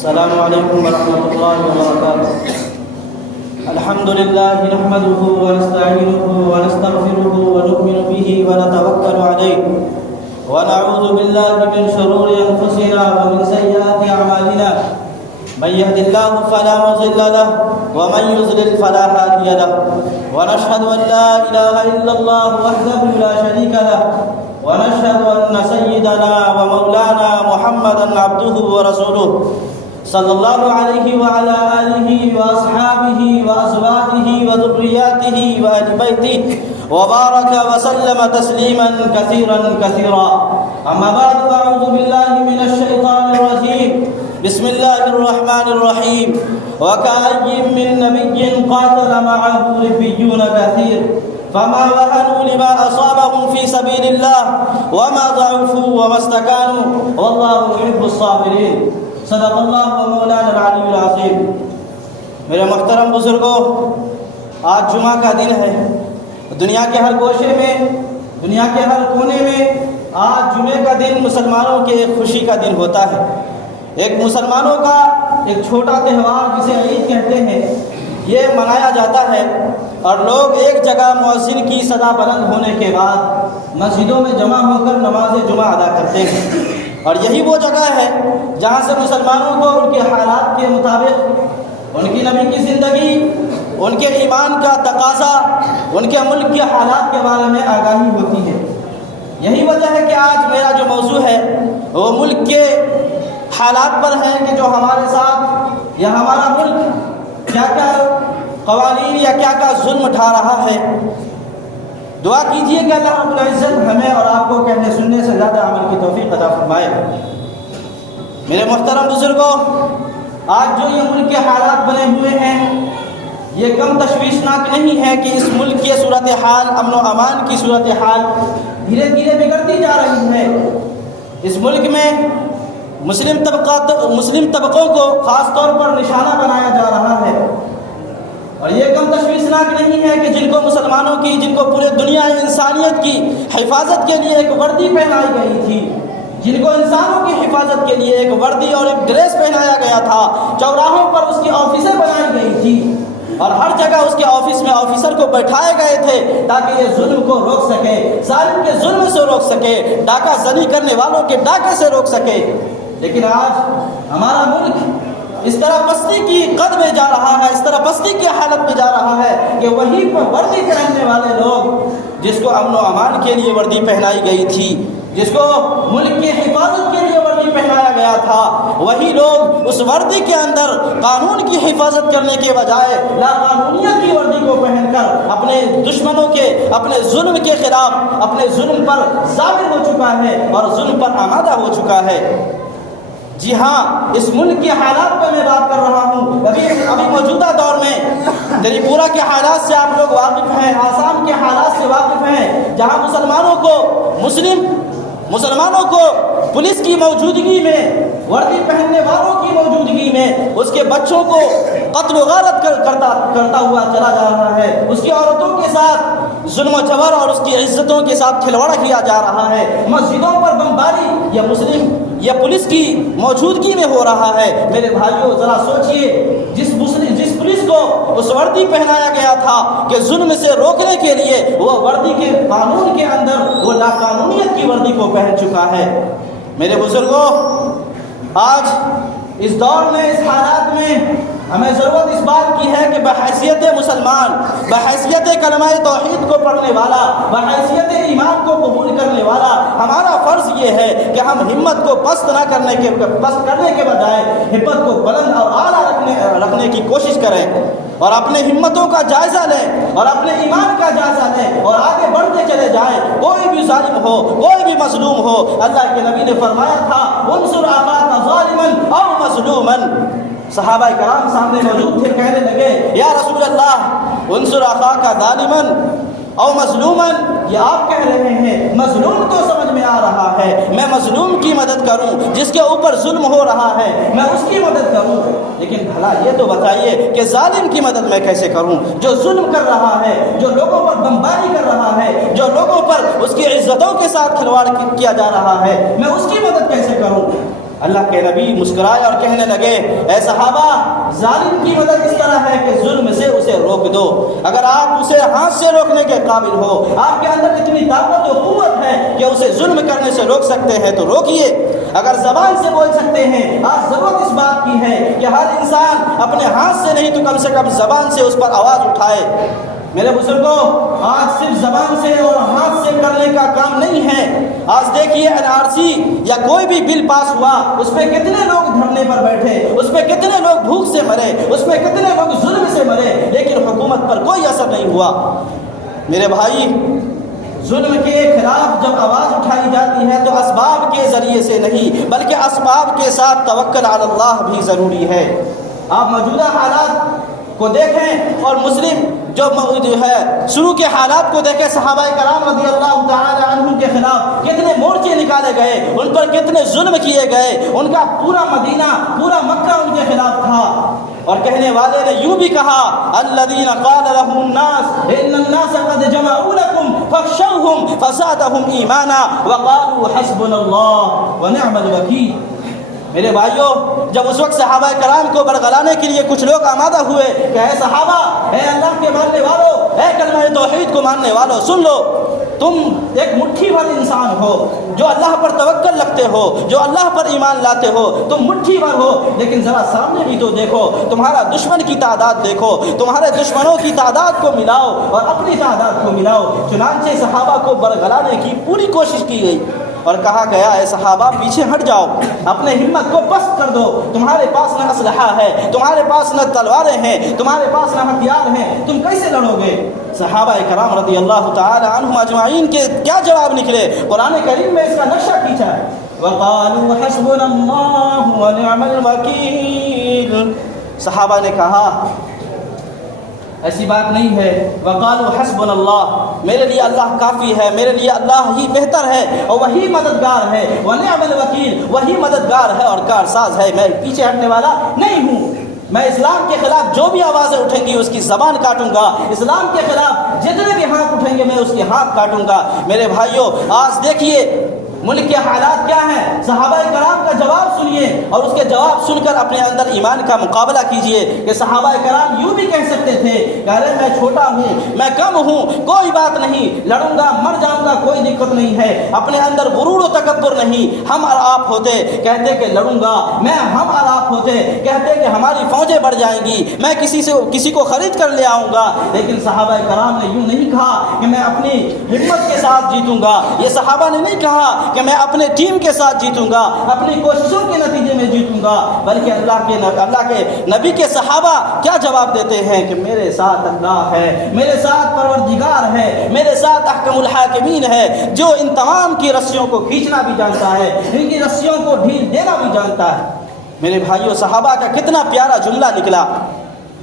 السلام علیکم ورحمۃ اللہ وبرکاتہ۔ الحمد للہ نحمده ونستعینه ونستغفره ونؤمن به ونتوکل علیہ ونعوذ باللہ من شرور انفسنا ومن سیئات اعمالنا من يهد الله فلا مضل له ومن يضلل فلا هادي له ونشهد ان لا اله الا الله وحده لا شريك له ونشهد ان سيدنا ومولانا محمدا عبده ورسوله صلی اللہ علیہ وعلى آلہ واصحابہ وازواجہ وذریاتہ وآل بیتہ وبارک وسلم تسلیما کثیرا کثیرا، اما بعد اعوذ باللہ من الشیطان الرجیم، بسم اللہ الرحمن الرحیم۔ وکأی من نبی قاتل معه ربیون کثیر فما وهنوا لما أصابهم في سبيل الله وما ضعفوا وما استكانوا والله يحب الصابرين، صدق اللہ و مولانا العلی العظیم۔ میرے محترم بزرگوں، آج جمعہ کا دن ہے۔ دنیا کے ہر گوشے میں، دنیا کے ہر کونے میں آج جمعے کا دن مسلمانوں کے ایک خوشی کا دن ہوتا ہے۔ ایک مسلمانوں کا ایک چھوٹا تہوار جسے عید کہتے ہیں، یہ منایا جاتا ہے اور لوگ ایک جگہ مؤذن کی صدا بلند ہونے کے بعد مسجدوں میں جمع ہو کر نماز جمعہ ادا کرتے ہیں، اور یہی وہ جگہ ہے جہاں سے مسلمانوں کو ان کے حالات کے مطابق ان کی نبی کی زندگی، ان کے ایمان کا تقاضا، ان کے ملک کے حالات کے بارے میں آگاہی ہوتی ہے۔ یہی وجہ ہے کہ آج میرا جو موضوع ہے وہ ملک کے حالات پر ہے کہ جو ہمارے ساتھ یا ہمارا ملک کیا کیا قوانین یا کیا کیا ظلم اٹھا رہا ہے۔ دعا کیجئے کہ اللہ رب العزت ہمیں اور آپ کو کہنے سننے سے زیادہ عمل کی توفیق عطا فرمائے۔ میرے محترم بزرگوں، آج جو یہ ملک کے حالات بنے ہوئے ہیں یہ کم تشویشناک نہیں ہے کہ اس ملک کی صورتحال، امن و امان کی صورتحال دھیرے دھیرے بگڑتی جا رہی ہے۔ اس ملک میں مسلم طبقوں کو خاص طور پر نشانہ بنایا جا رہا ہے، اور یہ کم تشویشناک نہیں ہے کہ جن کو مسلمانوں کی، جن کو پورے دنیا انسانیت کی حفاظت کے لیے ایک وردی پہنائی گئی تھی، جن کو انسانوں کی حفاظت کے لیے ایک وردی اور ایک ڈریس پہنایا گیا تھا، چوراہوں پر اس کی آفسیں بنائی گئی تھی اور ہر جگہ اس کے آفس میں آفیسر کو بیٹھائے گئے تھے تاکہ یہ ظلم کو روک سکے، ظالم کے ظلم سے روک سکے، ڈاکہ زنی کرنے والوں کے ڈاکے سے روک سکے۔ لیکن آج ہمارا ملک اس طرح پستی کی قد میں جا رہا ہے، اس طرح پستی کی حالت میں جا رہا ہے کہ وہیں پر وردی پہننے والے لوگ، جس کو امن و امان کے لیے وردی پہنائی گئی تھی، جس کو ملک کی حفاظت کے لیے وردی پہنایا گیا تھا، وہی لوگ اس وردی کے اندر قانون کی حفاظت کرنے کے بجائے لا قانونیت کی وردی کو پہن کر اپنے دشمنوں کے، اپنے ظلم کے خلاف، اپنے ظلم پر ظاہر ہو چکا ہے اور ظلم پر آمادہ ہو چکا ہے۔ جی ہاں، اس ملک کے حالات پر میں بات کر رہا ہوں۔ ابھی موجودہ دور میں تری پورہ کے حالات سے آپ لوگ واقف ہیں، آسام کے حالات سے واقف ہیں، جہاں مسلمانوں کو پولیس کی موجودگی میں، وردی پہننے والوں کی موجودگی میں اس کے بچوں کو قتل و غارت کرتا ہوا چلا جا رہا ہے، اس کی عورتوں کے ساتھ ظلم و جبر اور اس کی عزتوں کے ساتھ کھلواڑ کیا جا رہا ہے، مسجدوں پر بمباری یا پولیس کی موجودگی میں ہو رہا ہے۔ میرے بھائیوں، ذرا سوچئے، جس پولیس کو اس وردی پہنایا گیا تھا کہ ظلم سے روکنے کے لیے، وہ وردی کے قانون کے اندر وہ لا قانونیت کی وردی کو پہن چکا ہے۔ میرے بزرگوں، آج اس دور میں، اس حالات میں ہمیں ضرورت اس بات کی ہے کہ بحیثیت مسلمان، بحیثیت کلمہ توحید کو پڑھنے والا، بحیثیت ایمان کو قبول کرنے والا، ہمارا فرض یہ ہے کہ ہم ہمت کو پست کرنے کے بجائے ہمت کو بلند اور اعلیٰ رکھنے کی کوشش کریں، اور اپنے ہمتوں کا جائزہ لیں اور اپنے ایمان کا جائزہ لیں اور آگے بڑھتے چلے جائیں۔ کوئی بھی ظالم ہو، کوئی بھی مظلوم ہو، اللہ کے نبی نے فرمایا تھا انصر اخاک ظالما او مظلوما۔ صحابہ کرام سامنے موجود تھے، کہنے لگے یا رسول اللہ انصر اخاک ظالما او مظلوما، یہ آپ کہہ رہے ہیں مظلوم تو سمجھ میں آ رہا ہے، میں مظلوم کی مدد کروں، جس کے اوپر ظلم ہو رہا ہے میں اس کی مدد کروں، لیکن بھلا یہ تو بتائیے کہ ظالم کی مدد میں کیسے کروں، جو ظلم کر رہا ہے، جو لوگوں پر بمباری کر رہا ہے، جو لوگوں پر اس کی عزتوں کے ساتھ کھلواڑ کیا جا رہا ہے، میں اس کی مدد کیسے کروں؟ اللہ کے نبی مسکرائے اور کہنے لگے اے صحابہ ظالم کی مدد اس طرح ہے کہ ظلم سے اسے روک دو. اگر آپ اسے ہاتھ سے روکنے کے قابل ہو, آپ کے اندر اتنی طاقت و قوت ہے کہ اسے ظلم کرنے سے روک سکتے ہیں تو روکیے. اگر زبان سے بول سکتے ہیں, آج ضرورت اس بات کی ہے کہ ہر انسان اپنے ہاتھ سے نہیں تو کم سے کم زبان سے اس پر آواز اٹھائے. میرے بزرگوں, آج صرف زبان سے اور ہاتھ سے کرنے کا کام نہیں ہے. آج دیکھیے NRC یا کوئی بھی بل پاس ہوا, اس پہ کتنے لوگ دھرنے پر بیٹھے, اس پہ کتنے لوگ بھوک سے مرے, اس پہ کتنے لوگ ظلم سے مرے, لیکن حکومت پر کوئی اثر نہیں ہوا. میرے بھائی, ظلم کے خلاف جب آواز اٹھائی جاتی ہے تو اسباب کے ذریعے سے نہیں بلکہ اسباب کے ساتھ توکل علی اللہ بھی ضروری ہے. آپ موجودہ حالات کو دیکھیں اور مسلم جو ہے شروع کے حالات کو دیکھیں. صحابہ کرام رضی اللہ تعالی عنہم کے خلاف کتنے مورچے نکالے گئے, ان پر کتنے ظلم کیے گئے. ان کا پورا مدینہ, پورا مکہ ان کے خلاف تھا. اور کہنے والے نے یوں بھی کہا الذین قال لهم الناس ان الناس قد جمعوا لكم فاخشوهم فزادهم ایمانا وقالوا حسبنا اللہ ونعم الوکیل. میرے بھائیوں, جب اس وقت صحابہ کرام کو برگلانے کے لیے کچھ لوگ آمادہ ہوئے کہ اے صحابہ, اے اللہ کے ماننے والوں, اے کلمہ توحید کو ماننے والوں, سن لو, تم ایک مٹھی بھر انسان ہو جو اللہ پر توکل رکھتے ہو, جو اللہ پر ایمان لاتے ہو, تم مٹھی بھر ہو, لیکن ذرا سامنے بھی تو دیکھو, تمہارا دشمن کی تعداد دیکھو, تمہارے دشمنوں کی تعداد کو ملاؤ اور اپنی تعداد کو ملاؤ. چنانچہ صحابہ کو برگلانے کی پوری کوشش کی گئی اور کہا گیا اے صحابہ پیچھے ہٹ جاؤ, اپنے ہمت کو پست کر دو, تمہارے پاس نہ اسلحہ ہے, تمہارے پاس نہ تلواریں ہیں, تمہارے پاس نہ ہتھیار ہیں, تم کیسے لڑو گے؟ صحابہ کرام رضی اللہ تعالی عنہم اجمعین کے کیا جواب نکلے؟ قرآن کریم میں اس کا نقشہ کھینچا ہے. وقالوا حسبنا اللہ ونعم الوکیل. صحابہ نے کہا ایسی بات نہیں ہے. وقالوا حسبنا اللہ, میرے لیے اللہ کافی ہے, میرے لیے اللہ ہی بہتر ہے اور وہی مددگار ہے. ونعم الوکیل, وہی مددگار ہے اور کارساز ہے, میں پیچھے ہٹنے والا نہیں ہوں. میں اسلام کے خلاف جو بھی آوازیں اٹھیں گی اس کی زبان کاٹوں گا, اسلام کے خلاف جتنے بھی ہاتھ اٹھیں گے میں اس کے ہاتھ کاٹوں گا. میرے بھائیوں, آج دیکھیے ملک کے حالات کیا ہیں. صحابہ کرام کا جواب سنیے اور اس کے جواب سن کر اپنے اندر ایمان کا مقابلہ کیجئے کہ صحابہ کرام یوں بھی کہہ سکتے تھے کہ ارے میں چھوٹا ہوں, میں کم ہوں, کوئی بات نہیں, لڑوں گا, مر جاؤں گا, کوئی دقت نہیں ہے. اپنے اندر غرور و تکبر نہیں. ہم اور آپ ہوتے کہتے کہ لڑوں گا میں, ہم اور آپ ہوتے کہتے کہ ہماری فوجیں بڑھ جائیں گی, میں کسی کو خرید کر لے آؤں گا. لیکن صحابہ کرام نے یوں نہیں کہا کہ میں اپنی ہمت کے ساتھ جیتوں گا. یہ صحابہ نے نہیں کہا کہ میں اپنے ٹیم کے ساتھ جیتوں گا, اپنی کوششوں کے نتیجے میں جیتوں گا, بلکہ اللہ کے نبی کے صحابہ کیا جواب دیتے ہیں کہ میرے ساتھ اللہ ہے, میرے ساتھ پروردگار ہے, میرے ساتھ احکم الحاکمین ہے, جو ان تمام کی رسیوں کو کھینچنا بھی جانتا ہے, ان کی رسیوں کو ڈھیل دینا بھی جانتا ہے. میرے بھائیوں, صحابہ کا کتنا پیارا جملہ نکلا.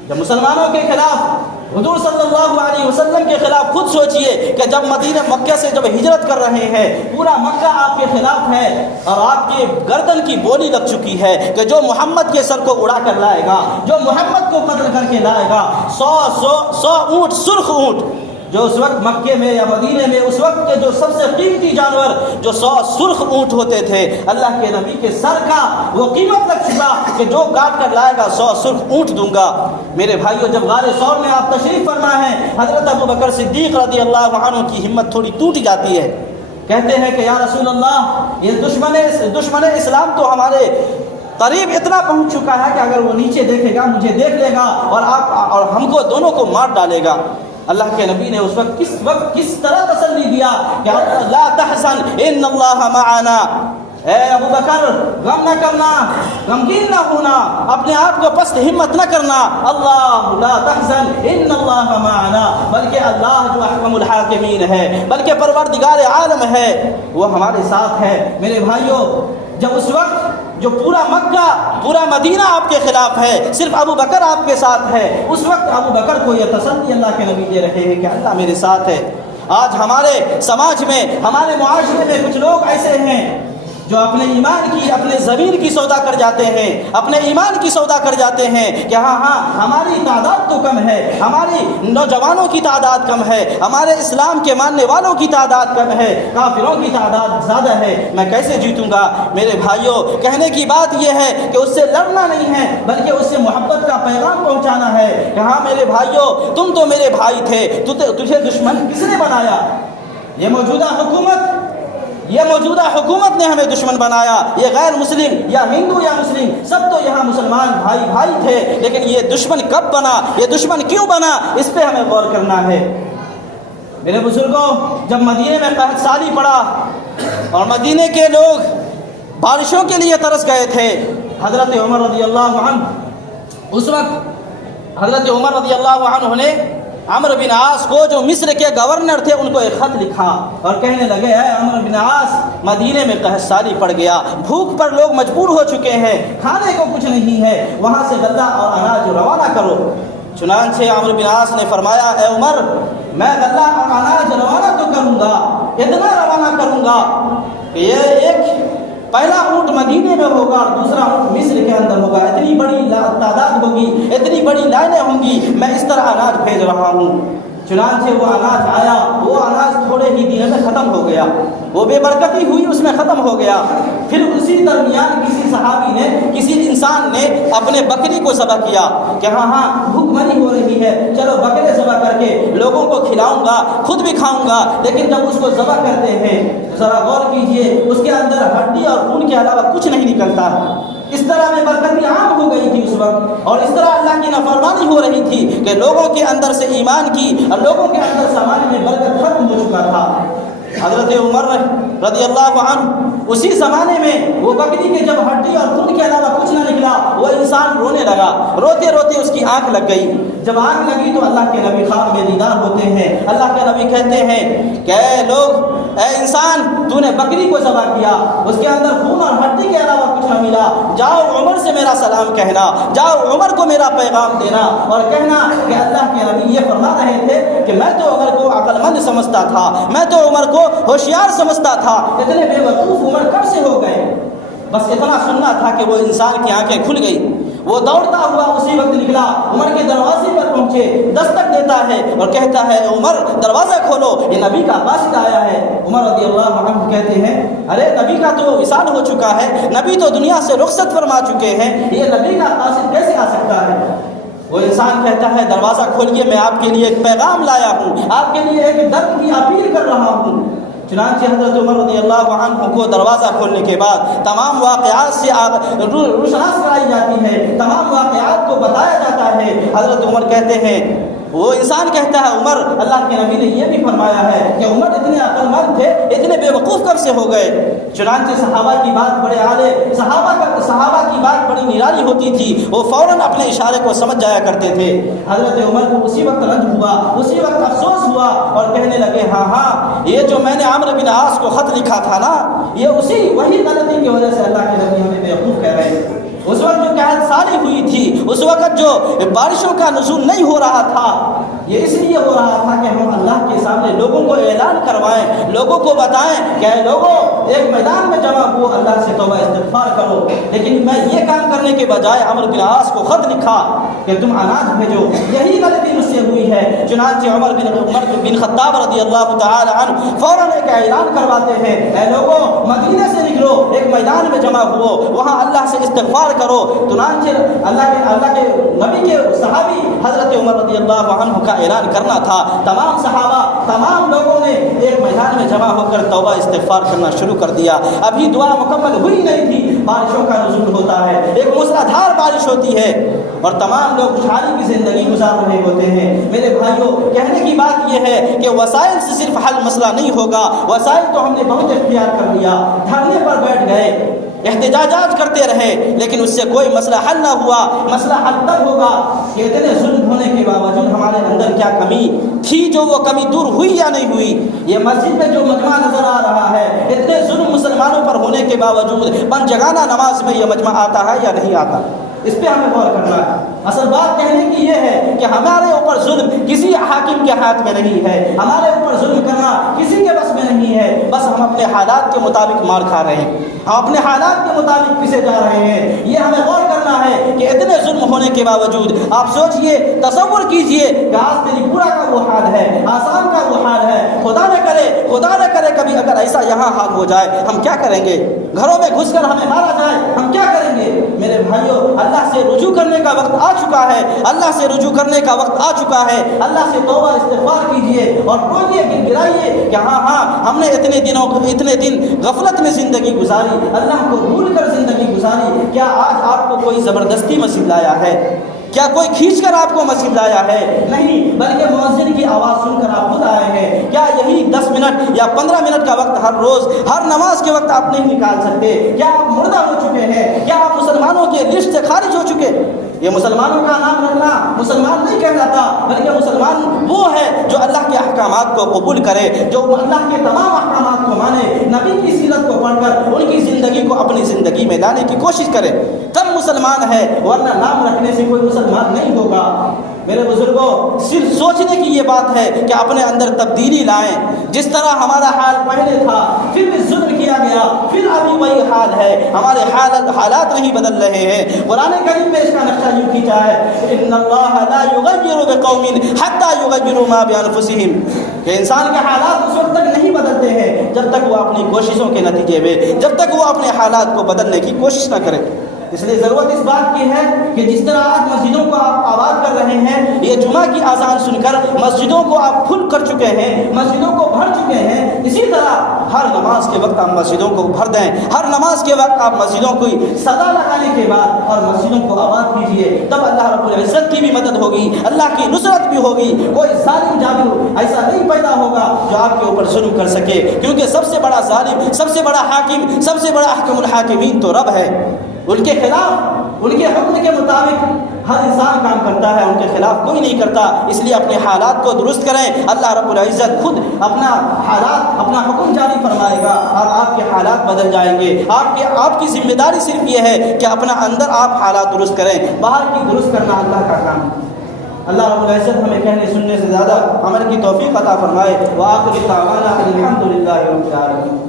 جب مسلمانوں کے خلاف, حضور صلی اللہ علیہ وسلم کے خلاف, خود سوچئے کہ جب مدینہ مکہ سے جب ہجرت کر رہے ہیں, پورا مکہ آپ کے خلاف ہے اور آپ کے گردن کی بولی لگ چکی ہے کہ جو محمد کے سر کو اڑا کر لائے گا, جو محمد کو قتل کر کے لائے گا, 100 اونٹ, سرخ اونٹ, جو اس وقت مکے میں یا مدینے میں اس وقت کے جو سب سے قیمتی جانور جو 100 سرخ اونٹ ہوتے تھے, اللہ کے نبی کے سر کا وہ قیمت لگ چکا کہ جو کاٹ کر لائے گا 100 سرخ اونٹ دوں گا. میرے بھائیوں, جب غار ثور میں آپ تشریف فرما ہیں, حضرت ابو بکر صدیق رضی اللہ عنہ کی ہمت تھوڑی ٹوٹ جاتی ہے. کہتے ہیں کہ یا رسول اللہ, یہ دشمن اسلام تو ہمارے قریب اتنا پہنچ چکا ہے کہ اگر وہ نیچے دیکھے گا مجھے دیکھ لے گا اور ہم کو دونوں کو مار ڈالے گا. اللہ کے نبی نے اس وقت کس طرح تسلی دیا کہ لا تحزن ان اللہ معنا, اے ابو بکر غم نہ کرنا, غمگین نہ ہونا, اپنے آپ کو پست ہمت نہ کرنا. اللہ لا تحزن ان اللہ معنا, بلکہ اللہ جو احکم الحاکمین ہے, بلکہ پروردگار عالم ہے, وہ ہمارے ساتھ ہے. میرے بھائیوں, جب اس وقت جو پورا مکہ, پورا مدینہ آپ کے خلاف ہے, صرف ابو بکر آپ کے ساتھ ہے, اس وقت ابو بکر کو یہ تسلی اللہ کے نبی دے رہے ہیں کہ اللہ میرے ساتھ ہے. آج ہمارے سماج میں, ہمارے معاشرے میں کچھ لوگ ایسے ہیں جو اپنے ایمان کی، اپنے زمین کی سودا کر جاتے ہیں، اپنے ایمان کی سودا کر جاتے ہیں کہ ہاں ہماری تعداد تو کم ہے، ہماری نوجوانوں کی تعداد کم ہے، ہمارے اسلام کے ماننے والوں کی تعداد کم ہے، کافروں کی تعداد زیادہ ہے، میں کیسے جیتوں گا؟ میرے بھائیوں، کہنے کی بات یہ ہے کہ اس سے لڑنا نہیں ہے بلکہ اس سے محبت کا پیغام پہنچانا ہے کہ ہاں میرے بھائیوں، تم تو میرے بھائی تھے، تجھے دشمن کس نے بنایا؟ یہ موجودہ حکومت نے ہمیں دشمن بنایا، یہ غیر مسلم یا ہندو یا مسلم سب تو یہاں مسلمان بھائی تھے، لیکن یہ دشمن کب بنا، یہ دشمن کیوں بنا، اس پہ ہمیں غور کرنا ہے۔ میرے بزرگوں، جب مدینے میں قحط سالی پڑا اور مدینے کے لوگ بارشوں کے لیے ترس گئے تھے، حضرت عمر رضی اللہ عنہ، اس وقت حضرت عمر رضی اللہ عنہ نے عمرو بن عاص کو، جو مصر کے گورنر تھے، ان کو ایک خط لکھا اور کہنے لگے، اے عمرو بن عاص، مدینے میں قحط سالی پڑ گیا، بھوک پر لوگ مجبور ہو چکے ہیں، کھانے کو کچھ نہیں ہے، وہاں سے غلہ اور اناج روانہ کرو۔ چنانچہ عمرو بن عاص نے فرمایا، اے عمر، میں غلہ اور اناج روانہ تو کروں گا، اتنا روانہ کروں گا کہ یہ پہلا اونٹ مدینے میں ہوگا اور دوسرا اونٹ مصر کے اندر ہوگا، اتنی بڑی تعداد ہوگی، اتنی بڑی لائنیں ہوں گی، میں اس طرح اناج بھیج رہا ہوں۔ چنانچہ وہ اناج آیا، وہ اناج تھوڑے ہی دنوں میں ختم ہو گیا، وہ بے برکتی ہوئی اس میں ختم ہو گیا۔ پھر اسی درمیان کسی صحابی نے، کسی انسان نے اپنے بکری کو ذبح کیا کہ ہاں بھوک مری ہو رہی ہے، چلو بکرے ذبح کر کے لوگوں کو کھلاؤں گا، خود بھی کھاؤں گا۔ لیکن جب اس کو ذبح کرتے ہیں ذرا غور کیجئے، اس کے اندر ہڈی اور خون کے علاوہ کچھ نہیں نکلتا۔ اس طرح میں برکتی عام ہو گئی تھی اس وقت، اور اس طرح اللہ کی نافرمانی ہو رہی تھی کہ لوگوں کے اندر سے ایمان کی اور لوگوں کے اندر سامان میں برکت ختم ہو چکا تھا۔ حضرت عمر رضی اللہ عنہ اسی زمانے میں وہ بکری کے جب ہڈی اور خون کے علاوہ کچھ نہ نکلا، وہ انسان رونے لگا، روتے روتے اس کی آنکھ لگ گئی۔ جب آنکھ لگی تو اللہ کے نبی خواب میں دیدار ہوتے ہیں، اللہ کے نبی کہتے ہیں کہ اے لوگ، اے انسان، تو نے بکری کو ذبح کیا، اس کے اندر خون اور ہڈی کے علاوہ کچھ نہ ملا، جاؤ عمر سے میرا سلام کہنا، جاؤ عمر کو میرا پیغام دینا اور کہنا کہ اللہ کے نبی یہ فرما رہے تھے کہ میں تو عمر کو عقل مند سمجھتا تھا، میں تو عمر کو ہوشیار سمجھتا تھا، اتنے بے وقوف عمر کب سے ہو گئے؟ بس اتنا سننا تھا کہ وہ انسان کی آنکھیں کھل گئی۔ وہ دوڑتا ہوا اسی وقت نکلا، عمر کے دروازے پر پہنچے، دستک دیتا ہے اور کہتا ہے، عمر دروازہ کھولو، یہ نبی کا قاصد آیا ہے۔ عمر رضی اللہ عنہ کہتے ہیں، ارے نبی کا تو وصال ہو چکا ہے، نبی تو دنیا سے رخصت فرما چکے ہیں، یہ نبی کا قاصد کیسے آ سکتا ہے؟ وہ انسان کہتا ہے، دروازہ کھولیے، میں آپ کے لیے ایک پیغام لایا ہوں، آپ کے لیے ایک درد کی اپیل کر رہا ہوں۔ چنانچہ حضرت عمر رضی اللہ عنہ کو دروازہ کھولنے کے بعد تمام واقعات سے روشناس کرائی جاتی ہے، تمام واقعات کو بتایا جاتا ہے۔ حضرت عمر کہتے ہیں، وہ انسان کہتا ہے، عمر، اللہ کے نبی نے یہ بھی فرمایا ہے کہ عمر اتنے عقل مند تھے، اتنے بے وقوف کب سے ہو گئے؟ چنانچہ صحابہ کی بات بڑے اعلیٰ، صحابہ کی بات بڑی نرالی ہوتی تھی، وہ فوراً اپنے اشارے کو سمجھ جایا کرتے تھے۔ حضرت عمر کو اسی وقت رنج ہوا، اسی وقت افسوس ہوا اور کہنے لگے، ہاں یہ جو میں نے عمرو بن عاص کو خط لکھا تھا نا، یہ وہی غلطی کی وجہ سے اللہ کے نبی ہمیں بیوقوف کہہ رہے ہیں۔ اس وقت جو قحط سالی ہوئی تھی، اس وقت جو بارشوں کا نزول نہیں ہو رہا تھا، یہ اس لیے ہو رہا تھا کہ ہم اللہ کے سامنے لوگوں کو اعلان کروائیں، لوگوں کو بتائیں کہ اے لوگوں، ایک میدان میں جمع ہو، اللہ سے توبہ استغفار کرو۔ لیکن میں یہ کام کرنے کے بجائے عمرو بن عاص کو خط لکھا کہ تم اناج بھیجو، یہی غلطی مجھ سے ہوئی ہے۔ چنانچہ عمر بن خطاب رضی اللہ تعالی عنہ فوراً ایک اعلان کرواتے ہیں، اے لوگوں، مدینے سے نکلو، ایک میدان میں جمع ہو، وہاں اللہ سے استغفار کرو۔ چنانچہ اللہ کے نبی کے صحابی حضرت عمر رضی اللہ عنہ کا اعلان کرنا تھا، تمام صحابہ، تمام لوگوں نے ایک میدان میں جمع ہو کر توبہ استغفار کرنا شروع کر دیا۔ ابھی دعا مکمل ہوئی نہیں تھی، بارشوں کا نزول ہوتا ہے، ایک موسلادھار بارش ہوتی ہے اور تمام لوگ خوشحالی کی زندگی گزار رہے ہوتے ہیں۔ میرے بھائیوں، کہنے کی بات یہ ہے کہ وسائل سے صرف حل مسئلہ نہیں ہوگا، وسائل تو ہم نے بہت اختیار کر لیا، دھرنے پر بیٹھ گئے، احتجاجات کرتے رہے، لیکن اس سے کوئی مسئلہ حل نہ ہوا۔ مسئلہ حل تب ہوگا کہ اتنے ظلم ہونے کے باوجود ہمارے اندر کیا کمی تھی، جو وہ کمی دور ہوئی یا نہیں ہوئی۔ یہ مسجد میں جو مجمع نظر آ رہا ہے، اتنے ظلم مسلمانوں پر ہونے کے باوجود پنج جگانہ نماز میں یہ مجمع آتا ہے یا نہیں آتا؟ اس پہ ہمیں غور کرنا ہے۔ اصل بات کہنے کی یہ ہے کہ ہمارے اوپر ظلم کسی حاکم کے ہاتھ میں نہیں ہے، ہمارے اوپر ظلم کرنا کسی کے بس میں نہیں ہے، بس ہم اپنے حالات کے مطابق مار کھا رہے ہیں، ہم اپنے حالات کے مطابق پیچھے جا رہے ہیں۔ یہ ہمیں غور کرنا ہے کہ اتنے ظلم ہونے کے باوجود آپ سوچئے، تصور کیجئے کہ آج تیری پورہ کا وہ حال ہے، آسام کا وہ حال ہے، خدا نہ کرے کبھی اگر ایسا یہاں حال ہو جائے ہم کیا کریں گے؟ گھروں میں گھس کر ہمیں مارا جائے ہم کیا کریں گے؟ میرے بھائیوں، اللہ سے رجوع کرنے کا وقت آ چکا ہے، اللہ سے رجوع کرنے کا وقت آ چکا ہے۔ اللہ سے توبہ استغفار کیجئے اور روئیے، گڑگڑائیے کہ ہاں ہم نے اتنے دن غفلت میں زندگی گزاری، اللہ کو بھول کر زندگی گزاری۔ کیا آج آپ کو کوئی زبردستی مسجد لایا ہے؟ کیا کوئی کھینچ کر آپ کو مسجد لایا ہے؟ نہیں، بلکہ مؤذن کی آواز سن کر آپ خود آئے ہیں۔ کیا یہی 10 منٹ یا 15 منٹ کا وقت ہر روز ہر نماز کے وقت آپ نہیں نکال سکتے؟ کیا آپ مردہ ہو چکے ہیں؟ کیا آپ مسلمانوں کے لسٹ سے خارج ہو چکے؟ یہ مسلمانوں کا نام رکھنا مسلمان نہیں کہلاتا، بلکہ مسلمان وہ ہے جو اللہ کے احکامات کو قبول کرے، جو اللہ کے تمام احکامات کو مانے، نبی کی سیرت کو پڑھ کر ان کی زندگی کو اپنی زندگی میں لانے کی کوشش کرے، تب مسلمان ہے، ورنہ نام رکھنے سے کوئی مسلمان نہیں ہوگا۔ میرے بزرگوں، صرف سوچنے کی یہ بات ہے کہ اپنے اندر تبدیلی لائیں۔ جس طرح ہمارا حال پہلے تھا، پھر بھی ظلم کیا گیا، پھر ابھی وہی حال ہے، ہمارے حالات نہیں بدل رہے ہیں۔ قرآن کریم میں اس کا نقشہ یوں کھینچا ہے، ان اللہ لا یغیر بقوم حتی یغیروا ما بانفسہم، کہ انسان کے حالات اس وقت تک نہیں بدلتے ہیں جب تک وہ اپنی کوششوں کے نتیجے میں، جب تک وہ اپنے حالات کو بدلنے کی کوشش نہ کرے۔ اس لیے ضرورت اس بات کی ہے کہ جس طرح آج مسجدوں کو آپ آباد کر رہے ہیں، یہ جمعہ کی اذان سن کر مسجدوں کو آپ کھل کر چکے ہیں، مسجدوں کو بھر چکے ہیں، اسی طرح ہر نماز کے وقت آپ مسجدوں کو بھر دیں، ہر نماز کے وقت آپ مسجدوں کو صدا لگانے کے بعد اور مسجدوں کو آباد کیجیے، تب اللہ رب العزت کی بھی مدد ہوگی، اللہ کی نصرت بھی ہوگی۔ کوئی ظالم جابر ایسا نہیں پیدا ہوگا جو آپ کے اوپر ظلم کر سکے، کیونکہ سب سے بڑا ظالم، سب سے بڑا حاکم، سب سے بڑا احکم الحاکمین تو رب ہے۔ ان کے خلاف، ان کے حکم کے مطابق ہر انسان کام کرتا ہے، ان کے خلاف کوئی نہیں کرتا۔ اس لیے اپنے حالات کو درست کریں، اللہ رب العزت خود اپنا حالات، اپنا حکم جاری فرمائے گا اور آپ کے حالات بدل جائیں گے۔ آپ کی ذمہ داری صرف یہ ہے کہ اپنا اندر آپ حالات درست کریں، باہر کی درست کرنا اللہ کا کام ہے۔ اللہ رب العزت ہمیں کہنے سننے سے زیادہ عمل کی توفیق عطا فرمائے۔ وآخر دعوانا الحمد للہ رب العالمین۔